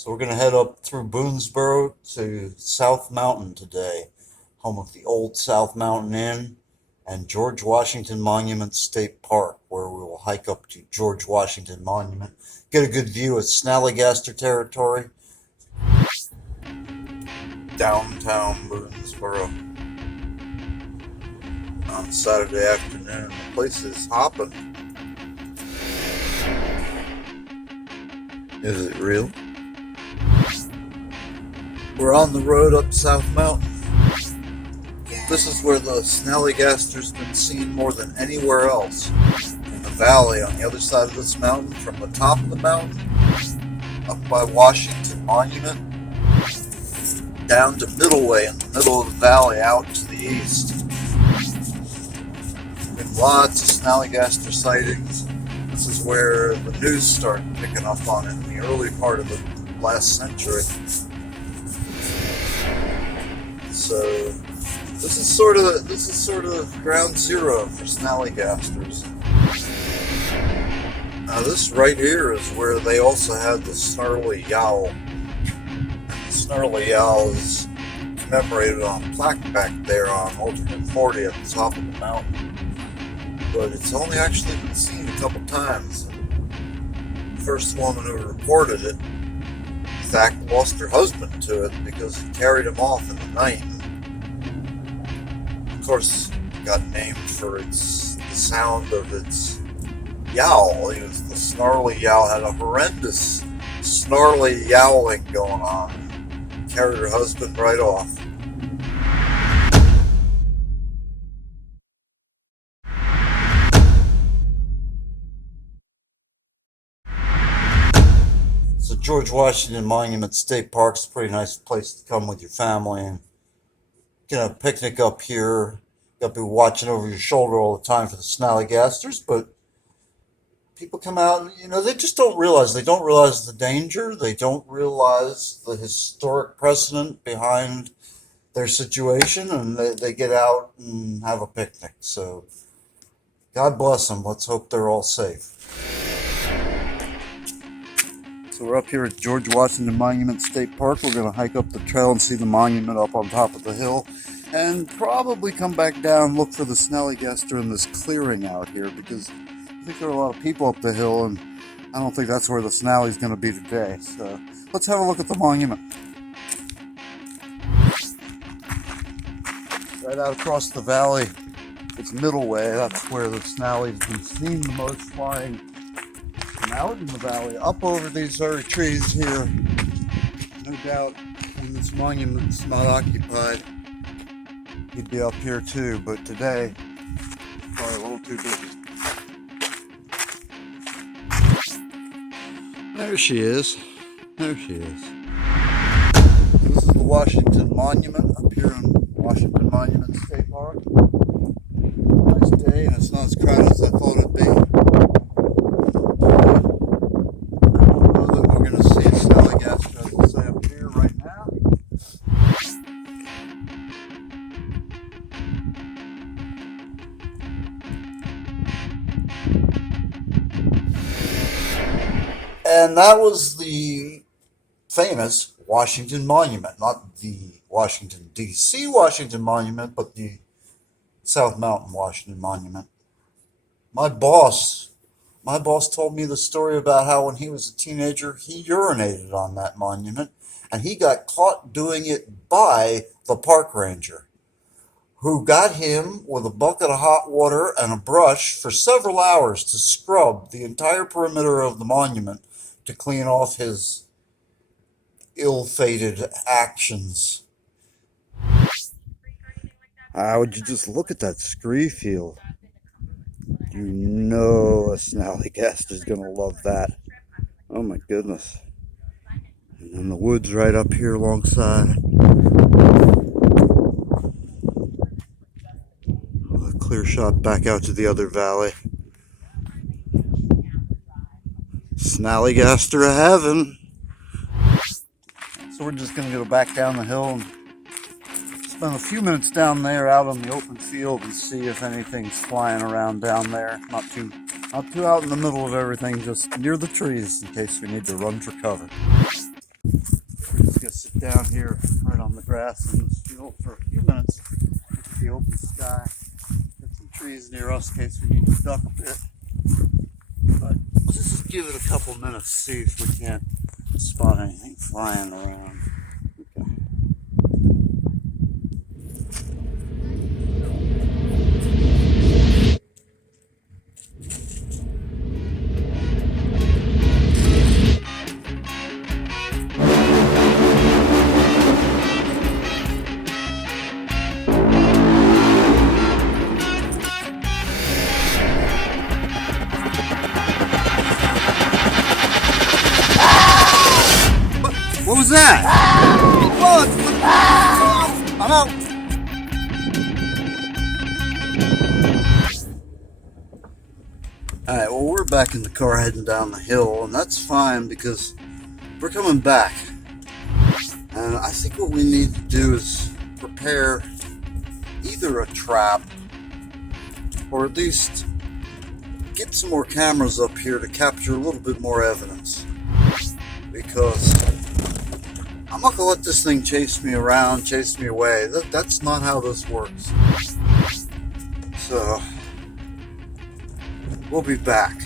So we're going to head up through Boonesboro to South Mountain today, home of the old South Mountain Inn and George Washington Monument State Park, where we will hike up to George Washington Monument, get a good view of Snallygaster territory, downtown Boonesboro on Saturday afternoon. The place is hopping. Is it real? We're on the road up South Mountain. This is where the Snallygaster's been seen more than anywhere else. In the valley on the other side of this mountain, from the top of the mountain, up by Washington Monument, down to Middleway in the middle of the valley out to the east. Been lots of Snallygaster sightings. This is where the news started picking up on it in the early part of the last century. So this is sort of ground zero for Snallygasters. Now this right here is where they also had the Snarly Yowl. The Snarly Yowl is commemorated on a plaque back there on alternate 40 at the top of the mountain. But it's only actually been seen a couple times. The first woman who reported it, in fact, lost her husband to it because it carried him off in the night. Of course, it got named for the sound of its yowl. The Snarly Yowl had a horrendous snarly yowling going on. Carried her husband right off. So George Washington Monument State Park's a pretty nice place to come with your family and get a picnic up here. You got to be watching over your shoulder all the time for the Snallygasters, but people come out and, they just don't realize. They don't realize the danger. They don't realize the historic precedent behind their situation, and they get out and have a picnic. So God bless them. Let's hope they're all safe. So we're up here at George Washington Monument State Park. We're going to hike up the trail and see the monument up on top of the hill, and probably come back down, look for the Snallygaster in this clearing out here, because I think there are a lot of people up the hill, and I don't think that's where the Snally's going to be today. So let's have a look at the monument. Right out across the valley, it's Middleway. That's where the Snally's been seen the most flying. And out in the valley, up over these very trees here, no doubt when this monument's not occupied, he'd be up here too, but today, probably a little too busy. There she is. There she is. This is the Washington Monument up here in Washington Monument State Park. Nice day, and it's not as crowded as I thought it'd be. We're going to see a Snallygaster, as I say, up here right now. And that was the famous Washington Monument, not the Washington, D.C. Washington Monument, but the South Mountain Washington Monument. My boss told me the story about how when he was a teenager, he urinated on that monument, and he got caught doing it by the park ranger, who got him with a bucket of hot water and a brush for several hours to scrub the entire perimeter of the monument to clean off his ill-fated actions. Would you just look at that scree field? You know a Snallygaster's gonna love that. Oh my goodness. And then the woods right up here alongside. A clear shot back out to the other valley. Snallygaster of heaven. So we're just gonna go back down the hill and spend a few minutes down there out on the open field and see if anything's flying around down there. Not too out in the middle of everything, just near the trees in case we need to run for cover. down here right on the grass in this field for a few minutes. Look at the open sky. Got some trees near us in case we need to duck a bit. But let's just give it a couple minutes, see if we can't spot anything flying around. Okay. What was that? Whoa, I'm out. Alright, well, we're back in the car heading down the hill, and that's fine because we're coming back. And I think what we need to do is prepare either a trap or at least get some more cameras up here to capture a little bit more evidence. Because I'm not going to let this thing chase me around, chase me away. That's not how this works. So, we'll be back.